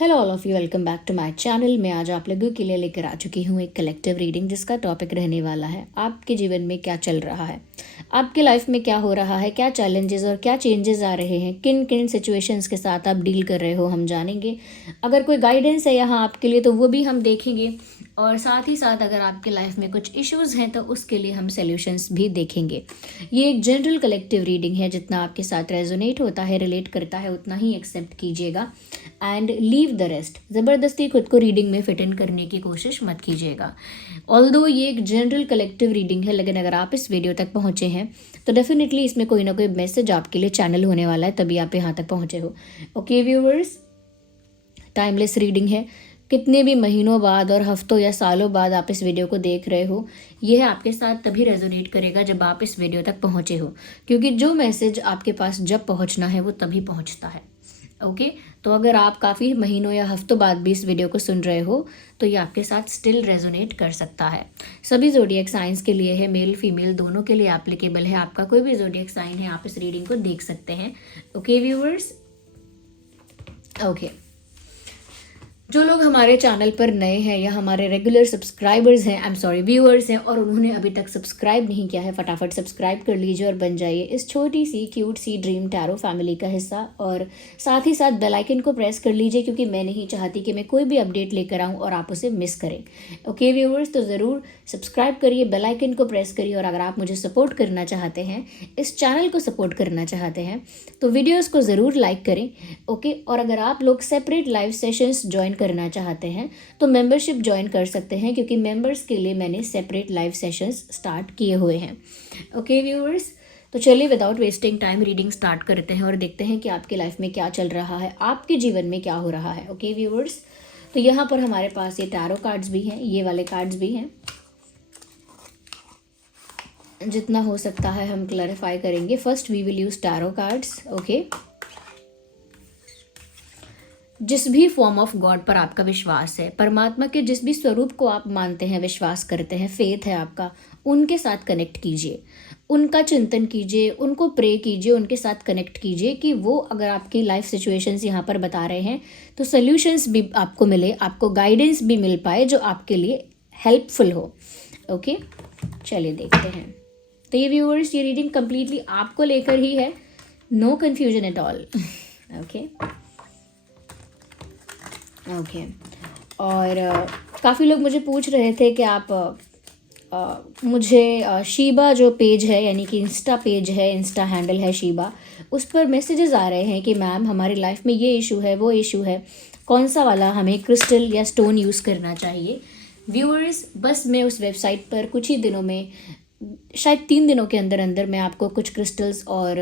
Hello all of you, welcome back to my channel. मैं आज आप लोगों के लिए लेकर आ चुकी हूँ एक कलेक्टिव रीडिंग जिसका टॉपिक रहने वाला है आपके जीवन में क्या चल रहा है, आपके लाइफ में क्या हो रहा है, क्या चैलेंजेस और क्या चेंजेस आ रहे हैं, किन किन सिचुएशंस के साथ आप डील कर रहे हो, हम जानेंगे। अगर कोई गाइडेंस है यहाँ आपके लिए तो वो भी हम देखेंगे, और साथ ही साथ अगर आपके लाइफ में कुछ इश्यूज़ हैं तो उसके लिए हम सॉल्यूशंस भी देखेंगे। ये एक जनरल कलेक्टिव रीडिंग है, जितना आपके साथ रेजोनेट होता है, रिलेट करता है, उतना ही एक्सेप्ट कीजिएगा एंड लीव द रेस्ट। ज़बरदस्ती खुद को रीडिंग में फिट इन करने की कोशिश मत कीजिएगा। ऑल्दो ये एक जनरल कलेक्टिव रीडिंग है, लेकिन अगर आप इस वीडियो तक पहुँचे हैं तो डेफिनेटली इसमें कोई ना कोई मैसेज आपके लिए चैनल होने वाला है, तभी आप यहाँ तक पहुँचे हो। ओके व्यूवर्स, टाइमलेस रीडिंग है। कितने भी महीनों बाद और हफ्तों या सालों बाद आप इस वीडियो को देख रहे हो, यह आपके साथ तभी रेजोनेट करेगा जब आप इस वीडियो तक पहुँचे हो, क्योंकि जो मैसेज आपके पास जब पहुँचना है वो तभी पहुँचता है। ओके, तो अगर आप काफ़ी महीनों या हफ्तों बाद भी इस वीडियो को सुन रहे हो तो ये आपके साथ स्टिल रेजोनेट कर सकता है। सभी ज़ोडिएक साइंस के लिए है, मेल फीमेल दोनों के लिए एप्लीकेबल है। आपका कोई भी ज़ोडिएक साइन है, आप इस रीडिंग को देख सकते हैं। ओके व्यूअर्स, ओके, जो लोग हमारे चैनल पर नए हैं या हमारे रेगुलर सब्सक्राइबर्स हैं, आई एम सॉरी व्यूअर्स हैं, और उन्होंने अभी तक सब्सक्राइब नहीं किया है, फटाफट सब्सक्राइब कर लीजिए और बन जाइए इस छोटी सी क्यूट सी ड्रीम टैरो फैमिली का हिस्सा। और साथ ही साथ बेल आइकन को प्रेस कर लीजिए, क्योंकि मैं नहीं चाहती कि मैं कोई भी अपडेट लेकर आऊँ और आप उसे मिस करें। ओके व्यूअर्स, तो ज़रूर सब्सक्राइब करिए, बेल आइकन को प्रेस करिए, और अगर आप मुझे सपोर्ट करना चाहते हैं, इस चैनल को सपोर्ट करना चाहते हैं, तो वीडियोज़ को ज़रूर लाइक करें। ओके, और अगर आप लोग सेपरेट लाइव सेशंस ज्वाइन करना चाहते हैं तो मेंबरशिप ज्वाइन कर सकते हैं, क्योंकि मेंबर्स के लिए मैंने सेपरेट लाइव सेशंस स्टार्ट किए हुए हैं। ओके व्यूअर्स, तो चलिए without wasting time reading start करते हैं और देखते हैं कि आपके लाइफ में क्या चल रहा है, आपके जीवन में क्या हो रहा है। ओके व्यूअर्स, तो यहाँ पर हमारे पास ये टैरो कार्ड्स भी हैं, ये वाले कार्ड्स भी हैं। जितना हो सकता है हम क्लैरिफाई करेंगे। First we will use tarot cards. Okay, जिस भी फॉर्म ऑफ गॉड पर आपका विश्वास है, परमात्मा के जिस भी स्वरूप को आप मानते हैं, विश्वास करते हैं, फेथ है आपका, उनके साथ कनेक्ट कीजिए, उनका चिंतन कीजिए, उनको प्रे कीजिए, उनके साथ कनेक्ट कीजिए कि वो अगर आपकी लाइफ सिचुएशंस यहाँ पर बता रहे हैं तो सॉल्यूशंस भी आपको मिले, आपको गाइडेंस भी मिल पाए जो आपके लिए हेल्पफुल हो। ओके, चलिए देखते हैं। तो ये व्यूअर्स, ये रीडिंग कंप्लीटली आपको लेकर ही है, no confusion at all. Okay okay, और काफ़ी लोग मुझे पूछ रहे थे कि आप मुझे शीबा जो पेज है, यानी कि इंस्टा पेज है, इंस्टा हैंडल है शीबा, उस पर मैसेजेस आ रहे हैं कि मैम हमारी लाइफ में ये इशू है, वो इशू है, कौन सा वाला हमें क्रिस्टल या स्टोन यूज़ करना चाहिए। व्यूअर्स, बस मैं उस वेबसाइट पर कुछ ही दिनों में, शायद 3 दिनों के अंदर अंदर मैं आपको कुछ क्रिस्टल्स और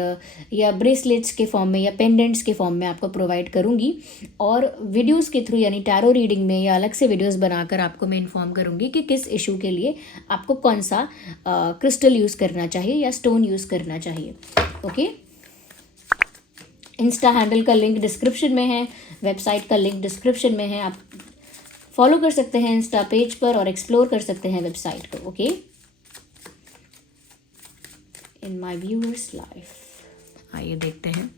या ब्रेसलेट्स के फॉर्म में या पेंडेंट्स के फॉर्म में आपको प्रोवाइड करूंगी, और वीडियोस के थ्रू यानी टैरो रीडिंग में या अलग से वीडियोस बनाकर आपको मैं इन्फॉर्म करूंगी कि किस इशू के लिए आपको कौन सा क्रिस्टल यूज़ करना चाहिए या स्टोन यूज़ करना चाहिए। ओके, इंस्टा हैंडल का लिंक डिस्क्रिप्शन में है, वेबसाइट का लिंक डिस्क्रिप्शन में है, आप फॉलो कर सकते हैं इंस्टा पेज पर और एक्सप्लोर कर सकते हैं वेबसाइट को। Okay, in my viewers life, आइए देखते हैं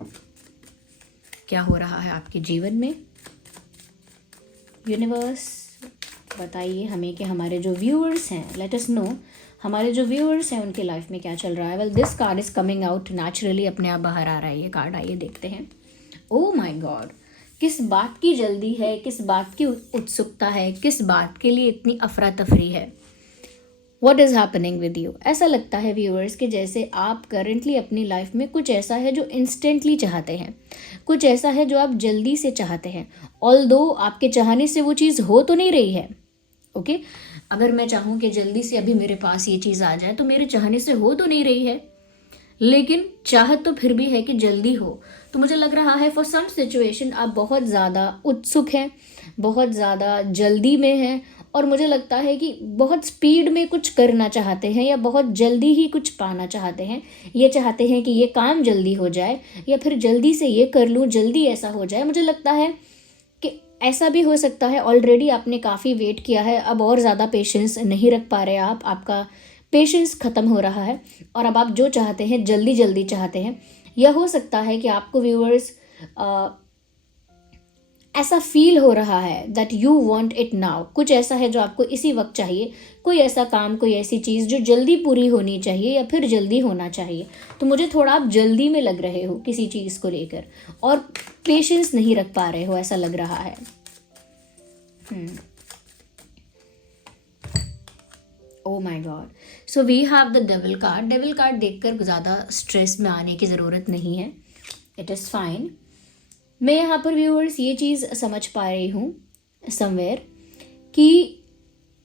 क्या हो रहा है आपके जीवन में। यूनिवर्स बताइए हमें कि हमारे जो व्यूअर्स हैं, लेट अस नो, हमारे जो व्यूअर्स हैं उनके लाइफ में क्या चल रहा है। Well, this card is coming out naturally, अपने आप बाहर आ रहा है ये कार्ड। आइए देखते हैं। ओ माय गॉड, किस बात की जल्दी है, किस बात की उत्सुकता है, किस बात के लिए इतनी अफरा तफरी है। What is happening with you. ऐसा लगता है व्यूअर्स कि जैसे आप करेंटली अपनी लाइफ में कुछ ऐसा है जो इंस्टेंटली चाहते हैं, कुछ ऐसा है जो आप जल्दी से चाहते हैं, ऑल्दो आपके चाहने से वो चीज़ हो तो नहीं रही है। ओके, अगर मैं चाहूँ कि जल्दी से अभी मेरे पास ये चीज़ आ जाए तो मेरे चाहने से हो तो नहीं रही है, लेकिन चाहत तो फिर भी है कि जल्दी हो। तो मुझे लग रहा है फॉर सम सिचुएशन आप बहुत ज़्यादा उत्सुक हैं, बहुत ज़्यादा जल्दी में हैं, और मुझे लगता है कि बहुत स्पीड में कुछ करना चाहते हैं या बहुत जल्दी ही कुछ पाना चाहते हैं। ये चाहते हैं कि ये काम जल्दी हो जाए, या फिर जल्दी से ये कर लूँ, जल्दी ऐसा हो जाए। मुझे लगता है कि ऐसा भी हो सकता है ऑलरेडी आपने काफ़ी वेट किया है, अब और ज़्यादा पेशेंस नहीं रख पा रहे आप, आपका पेशेंस ख़त्म हो रहा है और अब आप जो चाहते हैं जल्दी जल्दी चाहते हैं। यह हो सकता है कि आपको व्यूअर्स ऐसा फील हो रहा है that you want it now, कुछ ऐसा है जो आपको इसी वक्त चाहिए, कोई ऐसा काम, कोई ऐसी चीज़ जो जल्दी पूरी होनी चाहिए या फिर जल्दी होना चाहिए। तो मुझे थोड़ा आप जल्दी में लग रहे हो किसी चीज़ को लेकर और पेशेंस नहीं रख पा रहे हो, ऐसा लग रहा है। Oh my God, so we have the devil card. Devil card देखकर ज़्यादा स्ट्रेस में आने की ज़रूरत नहीं है, इट इज़ फाइन। मैं यहाँ पर व्यूअर्स ये चीज़ समझ पा रही हूँ समवेयर कि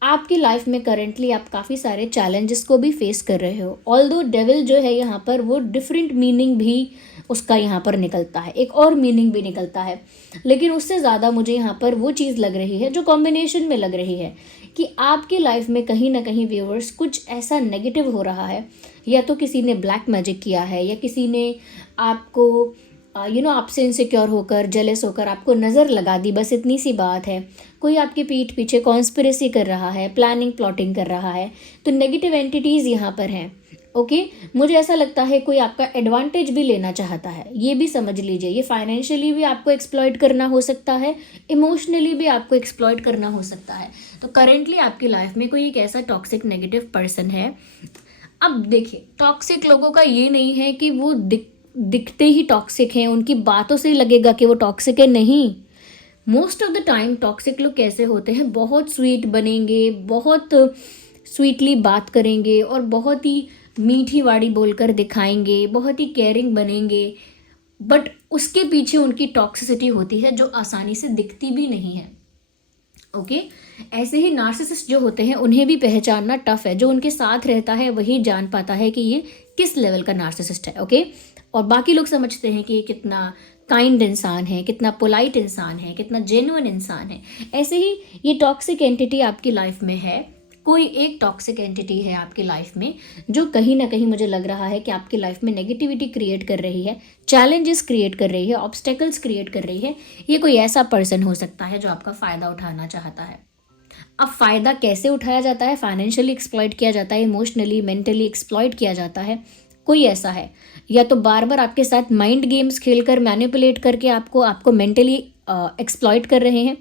आपकी लाइफ में करेंटली आप काफ़ी सारे चैलेंजेस को भी फेस कर रहे हो। ऑल्दो डेविल जो है यहाँ पर वो डिफरेंट मीनिंग भी उसका यहाँ पर निकलता है, एक और मीनिंग भी निकलता है, लेकिन उससे ज़्यादा मुझे यहाँ पर वो चीज़ लग रही है जो कॉम्बिनेशन में लग रही है कि आपकी लाइफ में कहीं ना कहीं व्यूअर्स कुछ ऐसा नेगेटिव हो रहा है, या तो किसी ने ब्लैक मैजिक किया है, या किसी ने आपको आपसे इनसिक्योर होकर, जेलस होकर आपको नज़र लगा दी, बस इतनी सी बात है। कोई आपके पीठ पीछे कॉन्स्पिरेसी कर रहा है, प्लानिंग प्लॉटिंग कर रहा है, तो नेगेटिव एंटिटीज़ यहाँ पर हैं। ओके, मुझे ऐसा लगता है कोई आपका एडवांटेज भी लेना चाहता है, ये भी समझ लीजिए। ये फाइनेंशियली भी आपको एक्सप्लॉइट करना हो सकता है, इमोशनली भी आपको एक्सप्लॉइट करना हो सकता है। तो करेंटली आपकी लाइफ में कोई एक ऐसा टॉक्सिक नेगेटिव पर्सन है। अब देखिए, टॉक्सिक लोगों का ये नहीं है कि वो दिखते ही टॉक्सिक हैं, उनकी बातों से लगेगा कि वो टॉक्सिक है, नहीं। Most of the time toxic लोग कैसे होते हैं, बहुत स्वीट बनेंगे, बहुत स्वीटली बात करेंगे और बहुत ही मीठी वाड़ी बोलकर दिखाएंगे, बहुत ही केयरिंग बनेंगे, बट उसके पीछे उनकी टॉक्सिसिटी होती है जो आसानी से दिखती भी नहीं है। ओके, ऐसे ही नार्सिसिस्ट जो होते हैं उन्हें भी पहचानना टफ है, जो उनके साथ रहता है वही जान पाता है कि ये किस लेवल का नार्सिसिस्ट है। ओके, और बाकी लोग समझते हैं कि ये कितना काइंड इंसान है, कितना पोलाइट इंसान है, कितना जेन्युइन इंसान है। ऐसे ही ये टॉक्सिक एंटिटी आपकी लाइफ में है, कोई एक टॉक्सिक एंटिटी है आपकी लाइफ में जो कहीं ना कहीं मुझे लग रहा है कि आपकी लाइफ में नेगेटिविटी क्रिएट कर रही है, चैलेंजेस क्रिएट कर रही है, ऑब्स्टेकल्स क्रिएट कर रही है। ये कोई ऐसा पर्सन हो सकता है जो आपका फ़ायदा उठाना चाहता है। अब फ़ायदा कैसे उठाया जाता है? फाइनेंशियली एक्सप्लॉइट किया जाता है, इमोशनली, मेंटली एक्सप्लॉइट किया जाता है। कोई ऐसा है, या तो बार बार आपके साथ माइंड गेम्स खेलकर मैनिपुलेट करके आपको मेंटली एक्सप्लॉइट कर रहे हैं,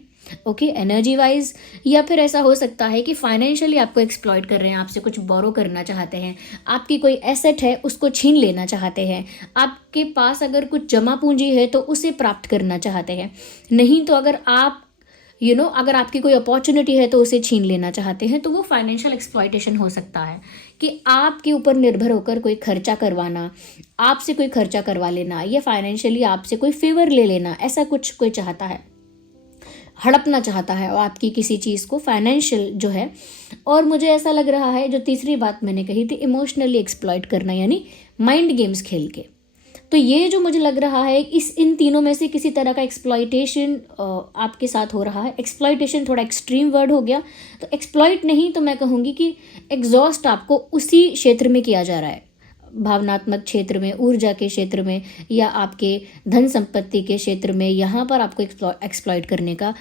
ओके, एनर्जी वाइज, या फिर ऐसा हो सकता है कि फाइनेंशियली आपको एक्सप्लॉइट कर रहे हैं, आपसे कुछ बोरो करना चाहते हैं, आपकी कोई एसेट है उसको छीन लेना चाहते हैं, आपके पास अगर कुछ जमा पूंजी है तो उसे प्राप्त करना चाहते हैं, नहीं तो अगर आप अगर आपकी कोई अपॉर्चुनिटी है तो उसे छीन लेना चाहते हैं। तो वो फाइनेंशियल एक्सप्लॉइटेशन हो सकता है कि आपके ऊपर निर्भर होकर कोई खर्चा करवाना, आपसे कोई खर्चा करवा लेना, या फाइनेंशियली आपसे कोई फेवर ले लेना, ऐसा कुछ कोई चाहता है, हड़पना चाहता है और आपकी किसी चीज़ को, फाइनेंशियल जो है। और मुझे ऐसा लग रहा है, जो तीसरी बात मैंने कही थी, इमोशनली एक्सप्लॉइट करना, यानी माइंड गेम्स खेल के। तो ये जो मुझे लग रहा है, इन तीनों में से किसी तरह का एक्सप्लॉइटेशन आपके साथ हो रहा है। एक्सप्लॉइटेशन थोड़ा एक्सट्रीम वर्ड हो गया, तो एक्सप्लॉइट नहीं तो मैं कहूँगी कि एग्जॉस्ट आपको उसी क्षेत्र में किया जा रहा है, भावनात्मक क्षेत्र में, ऊर्जा के क्षेत्र में, या आपके धन संपत्ति के क्षेत्र में। यहाँ पर आपको एक्सप्लॉइट करने का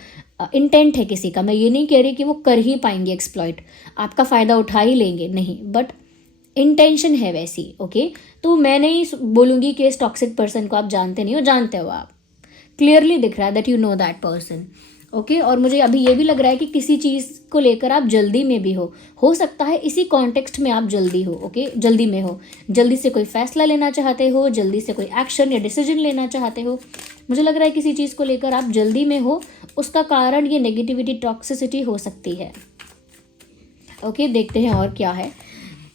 इंटेंट है किसी का। मैं ये नहीं कह रही कि वो कर ही पाएंगे एक्सप्लॉइट, आपका फ़ायदा उठा ही लेंगे, नहीं, बट इंटेंशन है वैसी। ओके, तो मैं नहीं बोलूँगी कि इस टॉक्सिक पर्सन को आप जानते नहीं हो, जानते हो आप, क्लियरली दिख रहा है that you know that person. Okay, और मुझे अभी ये भी लग रहा है कि किसी चीज़ को लेकर आप जल्दी में भी हो सकता है इसी कॉन्टेक्स्ट में आप जल्दी हो। ओके, जल्दी में हो, जल्दी से कोई फैसला लेना चाहते हो, जल्दी से कोई एक्शन या डिसीजन लेना चाहते हो। मुझे लग रहा है किसी चीज़ को लेकर आप जल्दी में हो, उसका कारण ये नेगेटिविटी, टॉक्सिसिटी हो सकती है। ओके, देखते हैं और क्या है।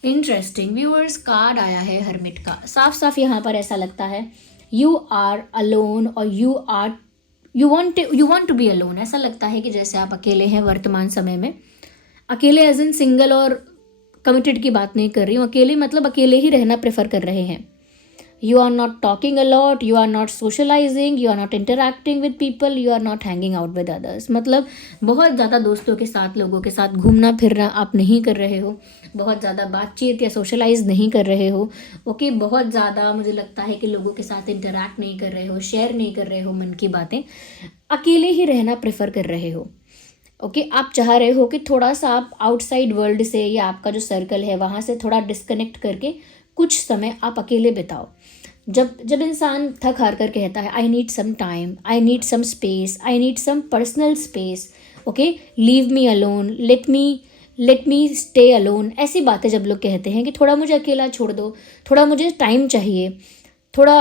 इंटरेस्टिंग व्यूअर्स, कार्ड आया है हर्मिट का। साफ साफ यहाँ पर ऐसा लगता है यू आर अलोन, और you want to be alone. ऐसा लगता है कि जैसे आप अकेले हैं वर्तमान समय में। अकेले एज इन सिंगल और कमिटेड की बात नहीं कर रही हूँ, अकेले मतलब अकेले ही रहना प्रेफर कर रहे हैं। You are not talking a lot, you are not socializing, you are not interacting with people, you are not hanging out with others। मतलब बहुत ज़्यादा दोस्तों के साथ, लोगों के साथ घूमना फिरना आप नहीं कर रहे हो, बहुत ज़्यादा बातचीत या सोशलाइज नहीं कर रहे हो। ओके, बहुत ज़्यादा मुझे लगता है कि लोगों के साथ इंटरैक्ट नहीं कर रहे हो, शेयर नहीं कर रहे हो मन की बातें, अकेले ही रहना प्रेफर कर रहे हो। ओके, आप चाह रहे हो कि थोड़ा सा आप आउटसाइड वर्ल्ड से, या आपका जो सर्कल है वहाँ से थोड़ा डिस्कनेक्ट करके कुछ समय आप अकेले बिताओ। जब जब इंसान थक हार कर कहता है I need some time, I need some space, I need some personal space, okay, leave me alone, let me stay alone, ऐसी बातें जब लोग कहते हैं कि थोड़ा मुझे अकेला छोड़ दो, थोड़ा मुझे टाइम चाहिए, थोड़ा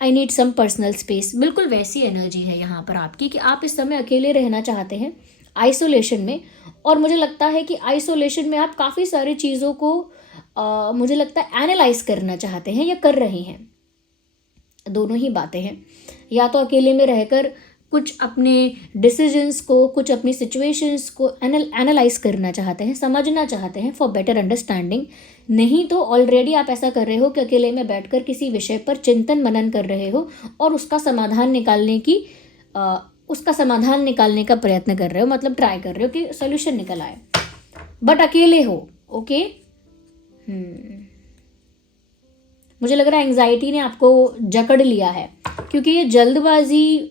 I need some personal space, बिल्कुल वैसी एनर्जी है यहाँ पर आपकी कि आप इस समय अकेले रहना चाहते हैं आइसोलेशन में। और मुझे लगता है कि आइसोलेशन में आप काफ़ी सारी चीज़ों को मुझे लगता है एनालाइज करना चाहते हैं या कर रहे हैं। दोनों ही बातें हैं। या तो अकेले में रहकर कुछ अपने डिसीजंस को, कुछ अपनी सिचुएशंस को एनालाइज करना चाहते हैं, समझना चाहते हैं फॉर बेटर अंडरस्टैंडिंग। नहीं तो ऑलरेडी आप ऐसा कर रहे हो कि अकेले में बैठकर किसी विषय पर चिंतन मनन कर रहे हो और उसका समाधान निकालने का प्रयत्न कर रहे हो, मतलब ट्राई कर रहे हो कि सोल्यूशन निकल आए, बट अकेले हो। ओके, मुझे लग रहा है एंजाइटी ने आपको जकड़ लिया है, क्योंकि ये जल्दबाजी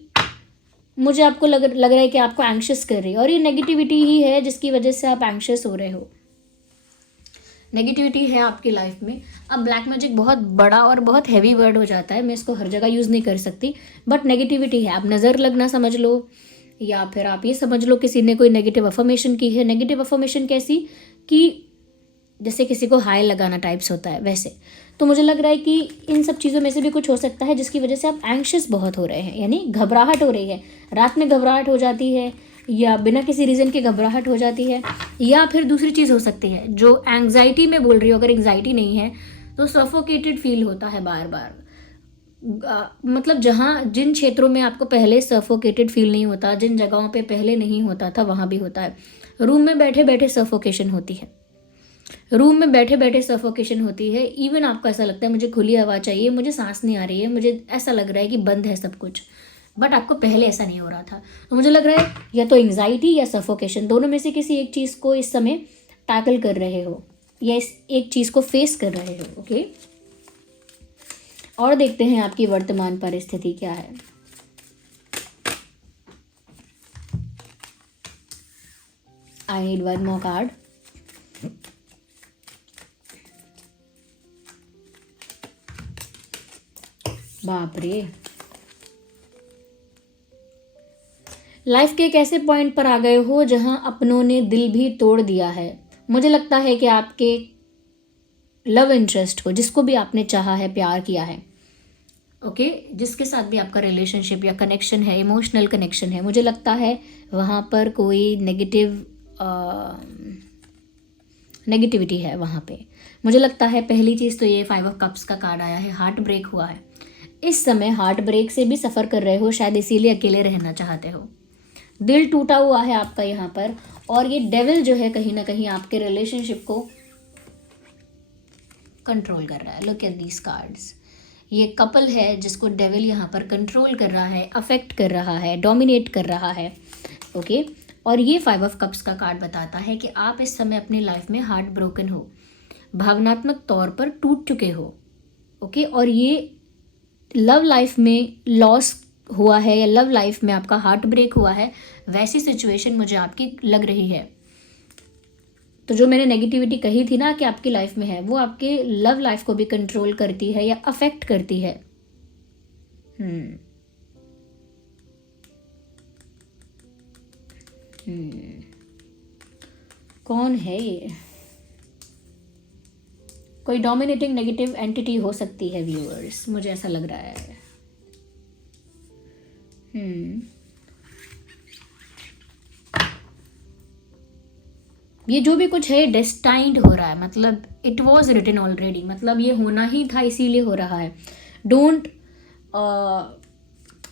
मुझे आपको लग रहा है कि आपको एंग्शियस कर रही है, और ये नेगेटिविटी ही है जिसकी वजह से आप एंग्शियस हो रहे हो। नेगेटिविटी है आपकी लाइफ में। अब ब्लैक मैजिक बहुत बड़ा और बहुत हैवी वर्ड हो जाता है, मैं इसको हर जगह यूज़ नहीं कर सकती, बट नेगेटिविटी है। आप नज़र लगना समझ लो, या फिर आप ये समझ लो किसी ने कोई नेगेटिव अफर्मेशन की है। नेगेटिव अफर्मेशन कैसी कि जैसे किसी को हाई लगाना टाइप्स होता है वैसे। तो मुझे लग रहा है कि इन सब चीज़ों में से भी कुछ हो सकता है जिसकी वजह से आप एंग्शियस बहुत हो रहे हैं, यानी घबराहट हो रही है, रात में घबराहट हो जाती है, या बिना किसी रीज़न के घबराहट हो जाती है। या फिर दूसरी चीज़ हो सकती है जो एंग्जाइटी में बोल रही हो, अगर एंग्जाइटी नहीं है तो सफोकेटेड फील होता है बार बार। मतलब जिन क्षेत्रों में आपको पहले सफोकेटेड फील नहीं होता, जिन जगहों पे पहले नहीं होता था, वहाँ भी होता है। रूम में बैठे बैठे सफोकेशन होती है, रूम में बैठे बैठे सफोकेशन होती है। इवन आपको ऐसा लगता है मुझे खुली हवा चाहिए, मुझे सांस नहीं आ रही है, मुझे ऐसा लग रहा है कि बंद है सब कुछ, बट आपको पहले ऐसा नहीं हो रहा था। तो मुझे लग रहा है या तो एंग्जाइटी या सफोकेशन, दोनों में से किसी एक चीज़ को इस समय टैकल कर रहे हो, या इस एक चीज़ को फेस कर रहे हो। ओके, और देखते हैं आपकी वर्तमान परिस्थिति क्या है। I need one more card. बाप रे, लाइफ के एक ऐसे पॉइंट पर आ गए हो जहां अपनों ने दिल भी तोड़ दिया है। मुझे लगता है कि आपके लव इंटरेस्ट को, जिसको भी आपने चाहा है, प्यार किया है, ओके, जिसके साथ भी आपका रिलेशनशिप या कनेक्शन है, इमोशनल कनेक्शन है, मुझे लगता है वहाँ पर कोई नेगेटिविटी है वहाँ पे। मुझे लगता है पहली चीज़ तो ये 5 ऑफ कप्स का कार्ड आया है, हार्ट ब्रेक हुआ है। इस समय हार्ट ब्रेक से भी सफ़र कर रहे हो, शायद इसीलिए अकेले रहना चाहते हो। दिल टूटा हुआ है आपका यहाँ पर, और ये डेविल जो है कहीं ना कहीं आपके रिलेशनशिप को कंट्रोल कर रहा है। Look at these cards. ये कपल है जिसको डेविल यहाँ पर कंट्रोल कर रहा है, अफेक्ट कर रहा है, डोमिनेट कर रहा है। ओके, और ये 5 ऑफ कप्स का कार्ड बताता है कि आप इस समय अपनी लाइफ में हार्ट ब्रोकन हो, भावनात्मक तौर पर टूट चुके हो। ओके, और ये लव लाइफ में लॉस हुआ है, या लव लाइफ में आपका हार्ट ब्रेक हुआ है, वैसी सिचुएशन मुझे आपकी लग रही है। तो जो मैंने नेगेटिविटी कही थी ना कि आपकी लाइफ में है, वो आपके लव लाइफ को भी कंट्रोल करती है या अफेक्ट करती है। कौन है ये? कोई डोमिनेटिंग नेगेटिव एंटिटी हो सकती है व्यूअर्स, मुझे ऐसा लग रहा है। ये जो भी कुछ है डेस्टाइंड हो रहा है, मतलब इट वॉज रिटन ऑलरेडी, मतलब ये होना ही था, इसीलिए हो रहा है। डोंट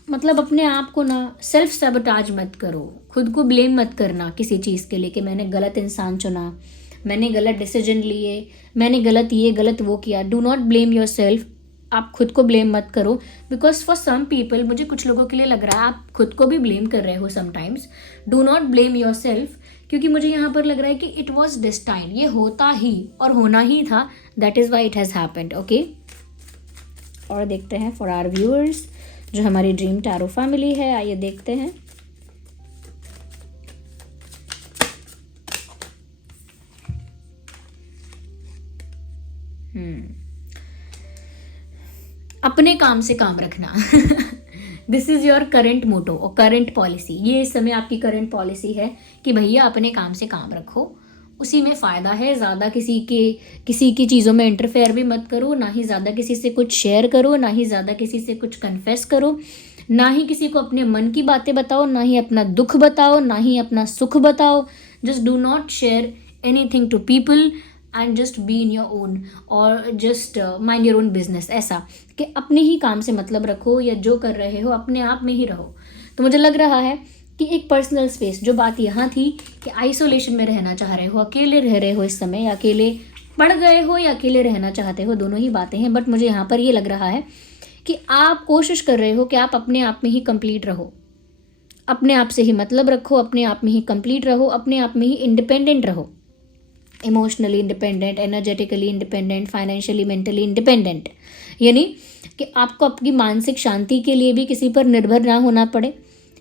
मतलब अपने आप को ना सेल्फ सबटाज मत करो, खुद को ब्लेम मत करना किसी चीज़ के लिए कि मैंने गलत इंसान चुना, मैंने गलत डिसीजन लिए, मैंने गलत ये गलत वो किया। Do not blame your self, आप खुद को ब्लेम मत करो, बिकॉज फॉर सम पीपल, मुझे कुछ लोगों के लिए लग रहा है आप खुद को भी ब्लेम कर रहे हो sometimes. Do not blame your self, क्योंकि मुझे यहाँ पर लग रहा है कि इट वॉज डेस्टाइन्ड, ये होता ही और होना ही था, that is why it has happened. Okay, और देखते हैं फॉर आवर व्यूअर्स जो हमारी ड्रीम टैरो फैमिली है, आइए देखते हैं। अपने काम से काम रखना। दिस इज़ योर करंट मोटो और करंट पॉलिसी। ये इस समय आपकी करंट पॉलिसी है कि भैया अपने काम से काम रखो, उसी में फ़ायदा है। ज़्यादा किसी की चीज़ों में इंटरफेयर भी मत करो, ना ही ज़्यादा किसी से कुछ शेयर करो, ना ही ज़्यादा किसी से कुछ कन्फेस करो, ना ही किसी को अपने मन की बातें बताओ, ना ही अपना दुख बताओ, ना ही अपना सुख बताओ। Just do not share anything to people and just be in your own और just mind your own business. ऐसा कि अपने ही काम से मतलब रखो या जो कर रहे हो अपने आप में ही रहो। तो मुझे लग रहा है कि एक पर्सनल स्पेस, जो बात यहाँ थी कि आइसोलेशन में रहना चाह रहे हो, अकेले रह रहे हो इस समय, या अकेले पड़ गए हो या अकेले रहना चाहते हो, दोनों ही बातें हैं। बट मुझे यहाँ पर ये लग रहा है कि आप कोशिश कर रहे हो कि आप अपने आप में ही कंप्लीट रहो, अपने आप से ही मतलब रखो, अपने आप में ही कंप्लीट रहो, अपने आप में ही इंडिपेंडेंट रहो। Emotionally independent, energetically independent, financially mentally independent. यानी कि आपको अपनी मानसिक शांति के लिए भी किसी पर निर्भर ना होना पड़े,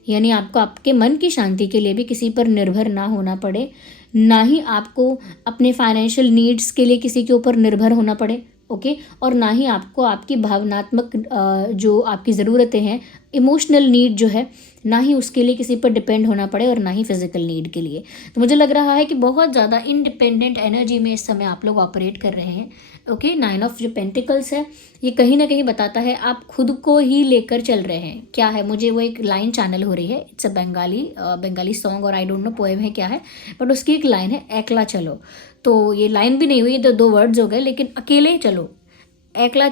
यानी आपको आपके मन की शांति के लिए भी किसी पर निर्भर ना होना पड़े, ना ही आपको अपने फाइनेंशियल नीड्स के लिए किसी के ऊपर निर्भर होना पड़े। ओके, और ना ही आपको आपकी भावनात्मक जो आपकी ज़रूरतें हैं, इमोशनल नीड जो है, ना ही उसके लिए किसी पर डिपेंड होना पड़े और ना ही फिजिकल नीड के लिए। तो मुझे लग रहा है कि बहुत ज़्यादा इंडिपेंडेंट एनर्जी में इस समय आप लोग ऑपरेट कर रहे हैं। ओके, 9 ऑफ जो पेंटिकल्स है, ये कहीं ना कहीं बताता है आप खुद को ही लेकर चल रहे हैं। क्या है, मुझे वो एक लाइन चैनल हो रही है, इट्स अ बंगाली सॉन्ग और आई डोंट नो पोएम है क्या है, बट उसकी एक लाइन है, एकला चलो। तो ये लाइन भी नहीं हुई, तो 2 वर्ड्स हो गए, लेकिन अकेले चलो, एकला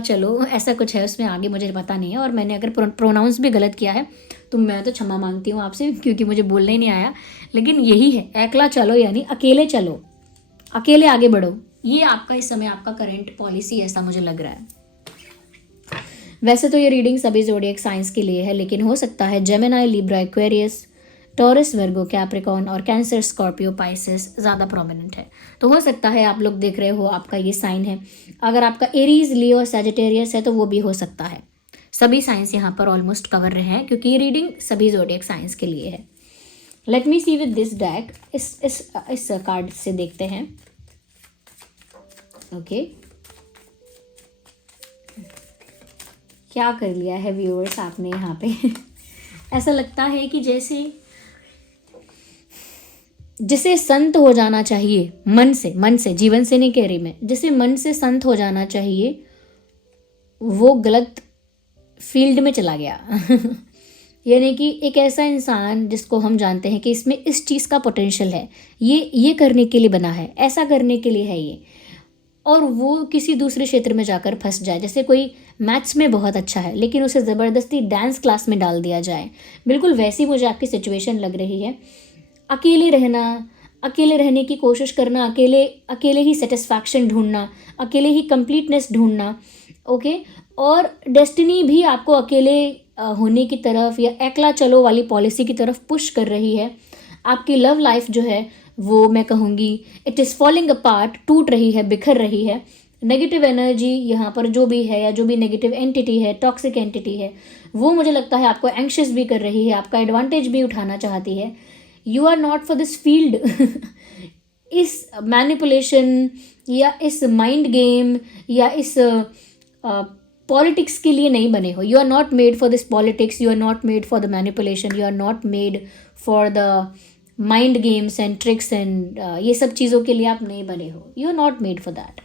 चलो, ऐसा कुछ है उसमें। आगे मुझे पता नहीं है, और मैंने अगर प्रोनाउंस भी गलत किया है तो मैं तो क्षमा मांगती हूँ आपसे, क्योंकि मुझे बोलने ही नहीं आया। लेकिन यही है, एकला चलो यानी अकेले चलो, अकेले आगे बढ़ो। ये आपका इस समय आपका करंट पॉलिसी, ऐसा मुझे लग रहा है। वैसे तो ये रीडिंग सभी ज़ोडिएक साइंस के लिए है, लेकिन हो सकता है जेमिनी, लिब्रा, एक्वेरियस, टॉरस, वर्गो, कैप्रिकॉर्न और कैंसर, स्कॉर्पियो, पाइसेस ज़्यादा प्रोमिनेंट है। तो हो सकता है आप लोग देख रहे हो आपका ये साइन है। अगर आपका एरीज, लियो, सैजिटेरियस है तो वो भी हो सकता है। सभी साइंस यहाँ पर ऑलमोस्ट कवर रहे हैं, क्योंकि ये रीडिंग सभी ज़ोडिएक साइंस के लिए है। Let me see with this deck, इस कार्ड से देखते हैं। ओके, क्या कर लिया है व्यूअर्स आपने यहाँ पे? ऐसा लगता है कि जिसे संत हो जाना चाहिए मन से, जीवन से नहीं कह रही मैं, जिसे मन से संत हो जाना चाहिए वो गलत फील्ड में चला गया। यानी कि एक ऐसा इंसान जिसको हम जानते हैं कि इसमें इस चीज़ का पोटेंशियल है, ये करने के लिए बना है, ऐसा करने के लिए है ये, और वो किसी दूसरे क्षेत्र में जाकर फंस जाए। जैसे कोई मैथ्स में बहुत अच्छा है लेकिन उसे ज़बरदस्ती डांस क्लास में डाल दिया जाए, बिल्कुल वैसी मुझे आपकी सिचुएशन लग रही है। अकेले रहना, अकेले रहने की कोशिश करना, अकेले ही सेटिस्फैक्शन ढूंढना, अकेले ही कंप्लीटनेस ढूंढना। ओके, और डेस्टिनी भी आपको अकेले होने की तरफ या एकला चलो वाली पॉलिसी की तरफ पुश कर रही है। आपकी लव लाइफ जो है वो मैं कहूँगी इट इज़ फॉलिंग अपार्ट, टूट रही है, बिखर रही है। नेगेटिव एनर्जी यहाँ पर जो भी है, या जो भी नेगेटिव एंटिटी है, टॉक्सिक एंटिटी है, वो मुझे लगता है आपको एंग्शियस भी कर रही है, आपका एडवांटेज भी उठाना चाहती है। You are not for this field. इस मैनिपुलेशन या इस माइंड गेम या इस पॉलिटिक्स के लिए नहीं बने हो। You are not made for this politics, you are not made for the manipulation, you are not made for the mind games and tricks and ये सब चीज़ों के लिए आप नहीं बने हो। You are not made for that.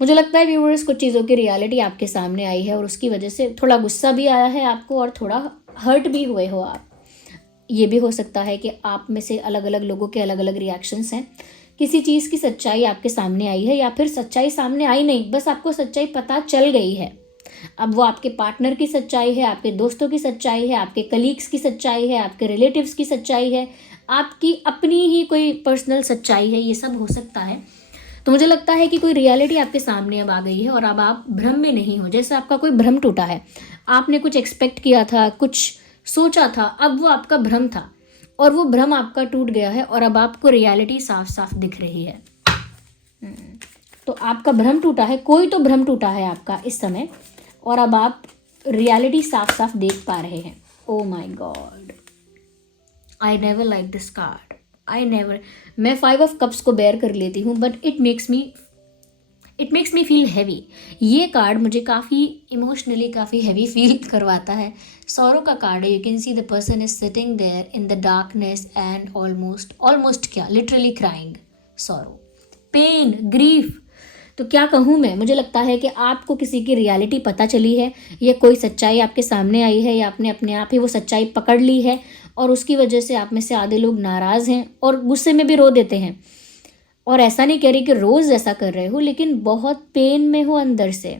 मुझे लगता है व्यूअर्स कुछ चीज़ों की रियलिटी आपके सामने आई है और उसकी वजह से थोड़ा गुस्सा भी आया है आपको और थोड़ा हर्ट भी हुए हो आप। ये भी हो सकता है कि आप में से अलग अलग लोगों के अलग अलग रिएक्शंस हैं। किसी चीज़ की सच्चाई आपके सामने आई है, या फिर सच्चाई सामने आई नहीं, बस आपको सच्चाई पता चल गई है। अब वो आपके पार्टनर की सच्चाई है, आपके दोस्तों की सच्चाई है, आपके कलीग्स की सच्चाई है, आपके रिलेटिव्स की सच्चाई है, आपकी अपनी ही कोई पर्सनल सच्चाई है, ये सब हो सकता है। तो मुझे लगता है कि कोई रियलिटी आपके सामने अब आ गई है और अब आप भ्रम में नहीं हो। जैसे आपका कोई भ्रम टूटा है, आपने कुछ एक्सपेक्ट किया था, कुछ सोचा था, अब वो आपका भ्रम था और वो भ्रम आपका टूट गया है और अब आपको रियलिटी साफ साफ दिख रही है। तो आपका भ्रम टूटा है, कोई तो भ्रम टूटा है आपका इस समय, और अब आप रियलिटी साफ साफ देख पा रहे हैं। Oh my God, I never like this card, I never. मैं 5 ऑफ कप्स को बेयर कर लेती हूँ but it makes me it makes me feel heavy. ये कार्ड मुझे काफ़ी इमोशनली काफ़ी हैवी फील करवाता है। सॉरो का कार्ड है। You can see the person is sitting there in the darkness and almost क्या literally crying. Sorrow, pain, grief. तो क्या कहूँ मैं, मुझे लगता है कि आपको किसी की रियलिटी पता चली है, या कोई सच्चाई आपके सामने आई है, या आपने अपने आप ही वो सच्चाई पकड़ ली है, और उसकी वजह से आप में से आधे लोग नाराज़ हैं और गुस्से में भी रो देते हैं। और ऐसा नहीं कह रही कि रोज़ ऐसा कर रहे हो, लेकिन बहुत पेन में हो अंदर से,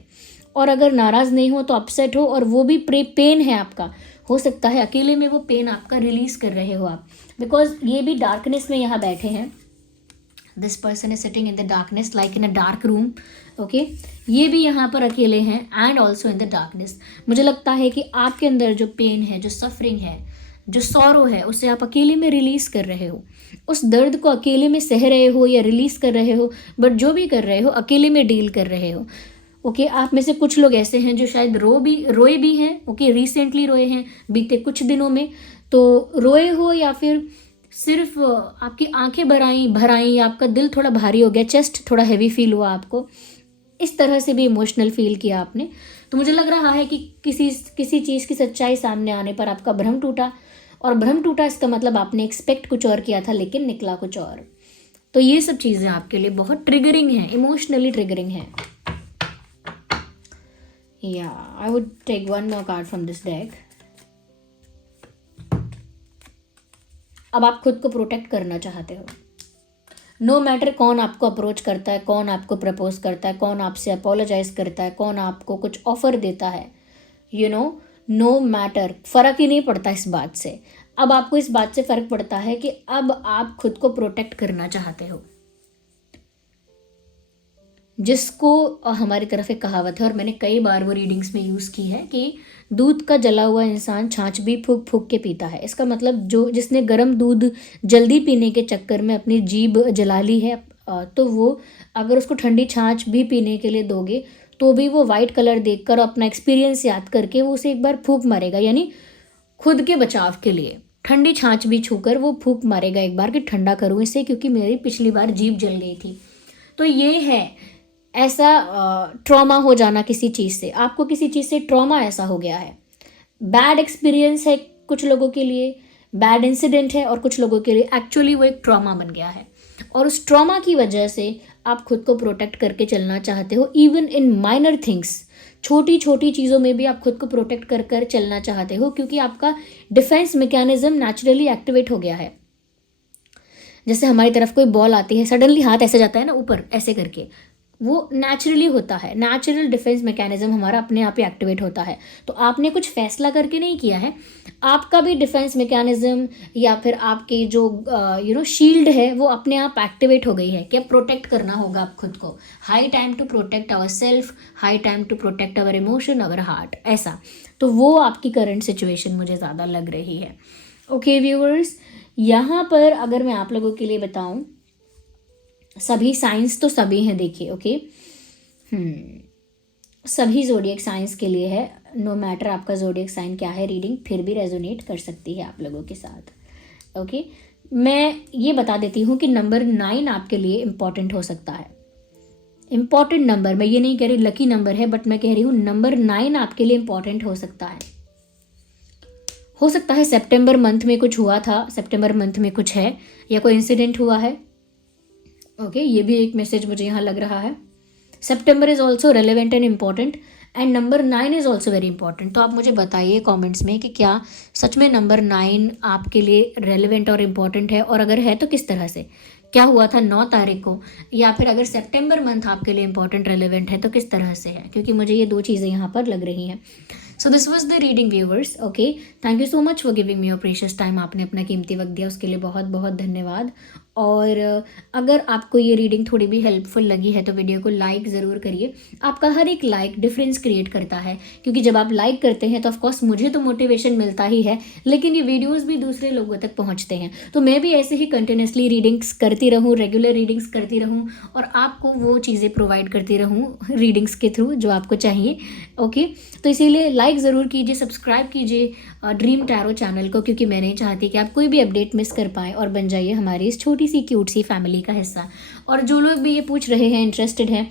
और अगर नाराज़ नहीं हो तो अपसेट हो, और वो भी पेन है आपका। हो सकता है अकेले में वो पेन आपका रिलीज़ कर रहे हो आप, बिकॉज ये भी डार्कनेस में यहाँ बैठे हैं। This person is sitting in the darkness like in a dark room. Okay, ये भी यहाँ पर अकेले हैं and also in the darkness. मुझे लगता है कि आपके अंदर जो पेन है, जो सफरिंग है, जो सॉरो है, उसे आप अकेले में रिलीज़ कर रहे हो। उस दर्द को अकेले में सह रहे हो या रिलीज़ कर रहे हो, बट जो भी कर रहे हो अकेले में डील कर रहे हो। ओके, आप में से कुछ लोग ऐसे हैं जो शायद रोए भी हैं। ओके, रिसेंटली रोए हैं, बीते कुछ दिनों में तो रोए हो, या फिर सिर्फ आपकी आंखें भर आई, आपका दिल थोड़ा भारी हो गया, चेस्ट थोड़ा हैवी फील हुआ आपको, इस तरह से भी इमोशनल फील किया आपने। तो मुझे लग रहा है कि किसी चीज़ की सच्चाई सामने आने पर आपका भ्रम टूटा, और भ्रम टूटा इसका मतलब आपने एक्सपेक्ट कुछ और किया था लेकिन निकला कुछ और। तो ये सब चीज़ें आपके लिए बहुत ट्रिगरिंग हैं, इमोशनली ट्रिगरिंग हैं। या I would take one more card from this deck. अब आप खुद को प्रोटेक्ट करना चाहते हो। नो मैटर कौन आपको अप्रोच करता है, कौन आपको प्रपोज करता है, कौन आपसे अपोलोजाइज करता है, कौन आपको कुछ ऑफर देता है, नो मैटर, फ़र्क ही नहीं पड़ता इस बात से। अब आपको इस बात से फ़र्क पड़ता है कि अब आप खुद को प्रोटेक्ट करना चाहते हो। जिसको हमारी तरफ एक कहावत है, और मैंने कई बार वो रीडिंग्स में यूज़ की है, कि दूध का जला हुआ इंसान छाछ भी फूंक फूंक के पीता है। इसका मतलब जिसने गर्म दूध जल्दी पीने के चक्कर में अपनी जीभ जला ली है, तो वो अगर उसको ठंडी छाछ भी पीने के लिए दोगे तो भी वो वाइट कलर देखकर अपना एक्सपीरियंस याद करके वो उसे एक बार फूंक मारेगा, यानी खुद के बचाव के लिए ठंडी छाछ भी छूकर वो फूंक मारेगा एक बार कि ठंडा करूँ इसे, क्योंकि मेरी पिछली बार जीभ जल गई थी। तो ये है ऐसा ट्रॉमा हो जाना किसी चीज़ से। आपको किसी चीज़ से ट्रॉमा ऐसा हो गया है, बैड एक्सपीरियंस है कुछ लोगों के लिए, बैड इंसिडेंट है, और कुछ लोगों के लिए एक्चुअली वो एक ट्रॉमा बन गया है, और उस ट्रॉमा की वजह से आप खुद को प्रोटेक्ट करके चलना चाहते हो। इवन इन माइनर थिंग्स, छोटी छोटी चीज़ों में भी आप खुद को प्रोटेक्ट कर चलना चाहते हो, क्योंकि आपका डिफेंस मैकेनिज्म नेचुरली एक्टिवेट हो गया है। जैसे हमारी तरफ कोई बॉल आती है, सडनली हाथ ऐसे जाता है ना ऊपर ऐसे करके, वो नेचुरली होता है, नेचुरल डिफेंस मैकेनिज्म हमारा अपने आप ही एक्टिवेट होता है। तो आपने कुछ फैसला करके नहीं किया है, आपका भी डिफेंस मैकेनिज्म या फिर आपकी जो शील्ड है वो अपने आप एक्टिवेट हो गई है कि अब प्रोटेक्ट करना होगा आप खुद को। High time to protect our self, high time to protect our emotion, our heart, ऐसा। तो वो आपकी करंट सिचुएशन मुझे ज़्यादा लग रही है। ओके व्यूअर्स, यहाँ पर अगर मैं आप लोगों के लिए बताऊँ, सभी साइंस तो सभी हैं, देखिए। ओके, सभी जोडियक साइंस के लिए है। नो मैटर आपका जोडियक साइन क्या है, रीडिंग फिर भी रेजोनेट कर सकती है आप लोगों के साथ। ओके, मैं ये बता देती हूँ कि नंबर 9 आपके लिए इम्पॉर्टेंट हो सकता है। इम्पॉर्टेंट नंबर, मैं ये नहीं कह रही लकी नंबर है, बट मैं कह रही हूँ नंबर 9 आपके लिए इम्पॉर्टेंट हो सकता है। हो सकता है सितंबर मंथ में कुछ हुआ था, सितंबर मंथ में कुछ है, या कोई इंसिडेंट हुआ है। ओके, ये भी एक मैसेज मुझे यहाँ लग रहा है। September is also relevant and important, and number 9 is also very important. तो आप मुझे बताइए कमेंट्स में कि क्या सच में नंबर 9 आपके लिए रेलिवेंट और इम्पॉर्टेंट है, और अगर है तो किस तरह से, क्या हुआ था 9 तारीख को, या फिर अगर सितंबर मंथ आपके लिए इंपॉर्टेंट रेलिवेंट है तो किस तरह से है, क्योंकि मुझे ये 2 चीज़ें यहाँ पर लग रही हैं। So this was the reading viewers. Okay, thank you so much for giving me your precious time. आपने अपना कीमती वक्त दिया, उसके लिए बहुत बहुत धन्यवाद। और अगर आपको ये रीडिंग थोड़ी भी हेल्पफुल लगी है तो वीडियो को लाइक ज़रूर करिए। आपका हर एक लाइक डिफरेंस क्रिएट करता है, क्योंकि जब आप लाइक करते हैं तो ऑफकोर्स मुझे तो मोटिवेशन मिलता ही है, लेकिन ये वीडियोस भी दूसरे लोगों तक पहुंचते हैं। तो मैं भी ऐसे ही कंटिन्यूसली रीडिंग्स करती रहूं, रेगुलर रीडिंग्स करती रहूं, और आपको वो चीज़ें प्रोवाइड करती रहूं रीडिंग्स के थ्रू जो आपको चाहिए। ओके, तो इसीलिए लाइक ज़रूर कीजिए, सब्सक्राइब कीजिए ड्रीम टैरो चैनल को, क्योंकि मैं नहीं चाहती कि आप कोई भी अपडेट मिस कर पाएँ, और बन जाइए हमारी इस छोटी सी क्यूट सी फैमिली का हिस्सा। और जो लोग भी ये पूछ रहे हैं, इंटरेस्टेड हैं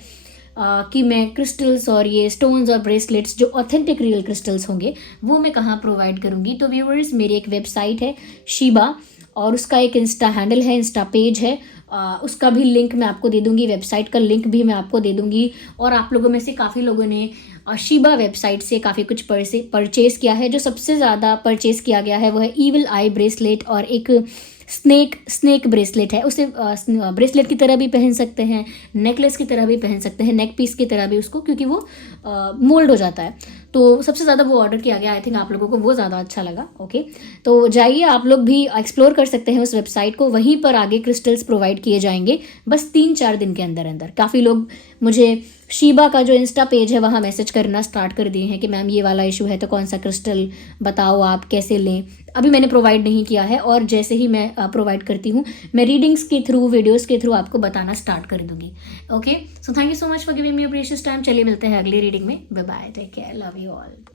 कि मैं क्रिस्टल्स और ये स्टोन्स और ब्रेसलेट्स जो ऑथेंटिक रियल क्रिस्टल्स होंगे वो मैं कहाँ प्रोवाइड करूँगी। तो व्यूअर्स, मेरी एक वेबसाइट है शीबा, और उसका एक इंस्टा हैंडल है, इंस्टा पेज है, उसका भी लिंक मैं आपको दे दूँगी, वेबसाइट का लिंक भी मैं आपको दे दूँगी। और आप लोगों में से काफ़ी लोगों ने शीबा वेबसाइट से काफ़ी कुछ परचेज़ किया है। जो सबसे ज़्यादा परचेज़ किया गया है वो है ईविल आई ब्रेसलेट, और एक स्नेक ब्रेसलेट है। उसे ब्रेसलेट की तरह भी पहन सकते हैं, नेकलेस की तरह भी पहन सकते हैं, नेक पीस की तरह भी उसको, क्योंकि वो मोल्ड हो जाता है। तो सबसे ज़्यादा वो ऑर्डर किया गया, आई थिंक आप लोगों को वो ज़्यादा अच्छा लगा। ओके, तो जाइए आप लोग भी एक्सप्लोर कर सकते हैं उस वेबसाइट को, वहीं पर आगे क्रिस्टल्स प्रोवाइड किए जाएंगे बस 3-4 दिन के अंदर अंदर। काफ़ी लोग मुझे शीबा का जो इंस्टा पेज है वहाँ मैसेज करना स्टार्ट कर दिए हैं कि मैम ये वाला इशू है तो कौन सा क्रिस्टल बताओ, आप कैसे लें। अभी मैंने प्रोवाइड नहीं किया है, और जैसे ही मैं प्रोवाइड करती हूँ मैं रीडिंग्स के थ्रू, वीडियोस के थ्रू आपको बताना स्टार्ट कर दूंगी। Okay, so thank you so much for giving me your precious time. चलिए मिलते हैं अगली रीडिंग में। Bye bye, take care, love you all.